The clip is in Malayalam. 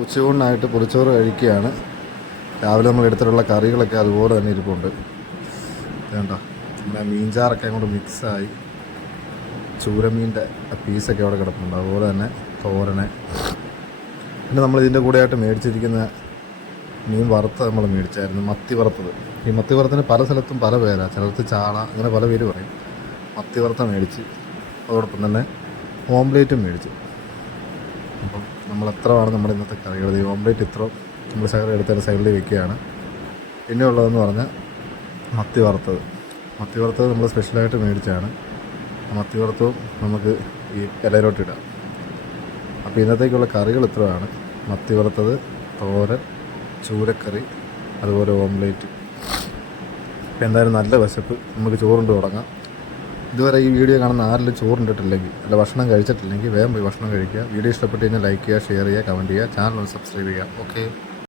ഉച്ചയൂണിനായിട്ട് പൊതിച്ചോറ് കഴിക്കുകയാണ്. രാവിലെ നമ്മൾ എടുത്തിട്ടുള്ള കറികളൊക്കെ അതുപോലെ തന്നെ ഇരിപ്പുണ്ട്. വേണ്ട പിന്നെ മീൻചാറൊക്കെ അങ്ങോട്ട് മിക്സായി ചൂരമീൻ്റെ പീസൊക്കെ അവിടെ കിടപ്പുണ്ട്. അതുപോലെ തന്നെ തോരന്. പിന്നെ നമ്മൾ ഇതിൻ്റെ കൂടെയായിട്ട് മേടിച്ചിരിക്കുന്ന മീൻ വറുത്ത് നമ്മൾ മേടിച്ചായിരുന്നു, മത്തി വറുത്തത്. ഈ മത്തി വറുത്തിന് പല സ്ഥലത്തും പല പേരാണ്, ചിലർക്ക് ചാള, അങ്ങനെ പല പേര് പറയും. മത്തി വറുത്ത മേടിച്ച് അതോടൊപ്പം തന്നെ ഓംലേറ്റും മേടിച്ചു. അപ്പം നമ്മൾ എത്രയാണ് നമ്മുടെ ഇന്നത്തെ കറികൾ. ഈ ഓംലേറ്റ് ഇത്ര നമ്മൾ ശകലം എടുത്തതിൻ്റെ സൈഡിൽ വെക്കുകയാണ്. പിന്നെ ഉള്ളതെന്ന് പറഞ്ഞാൽ മത്തി വറുത്തത് നമ്മൾ സ്പെഷ്യലായിട്ട് മേടിച്ചാണ്. മത്തി വറുത്തതും നമുക്ക് ഈ ഇലയിലോട്ടിടാം. അപ്പോൾ ഇന്നത്തേക്കുള്ള കറികൾ ഇത്രയാണ്: മത്തി വറുത്തത്, തോരൻ, ചൂരക്കറി, അതുപോലെ ഓംലേറ്റ്. അപ്പോൾ എന്തായാലും നല്ല വിശപ്പ്, നമുക്ക് ചോറുണ്ട് തുടങ്ങാം. ഇതുവരെ ഈ വീഡിയോ കാണുന്ന ആരെങ്കിലും ചോറുണ്ടിട്ടില്ലെങ്കിൽ അല്ല ഭക്ഷണം കഴിച്ചിട്ടില്ലെങ്കിൽ വേഗം പോയി ഭക്ഷണം കഴിക്കുക. വീഡിയോ ഇഷ്ടപ്പെട്ട് കഴിഞ്ഞാൽ ലൈക്ക് ചെയ്യുക, ഷെയർ ചെയ്യുക, കമൻറ്റ് ചെയ്യുക, ചാനൽ ഒന്ന് സബ്സ്ക്രൈബ് ചെയ്യുക. ഓക്കെ.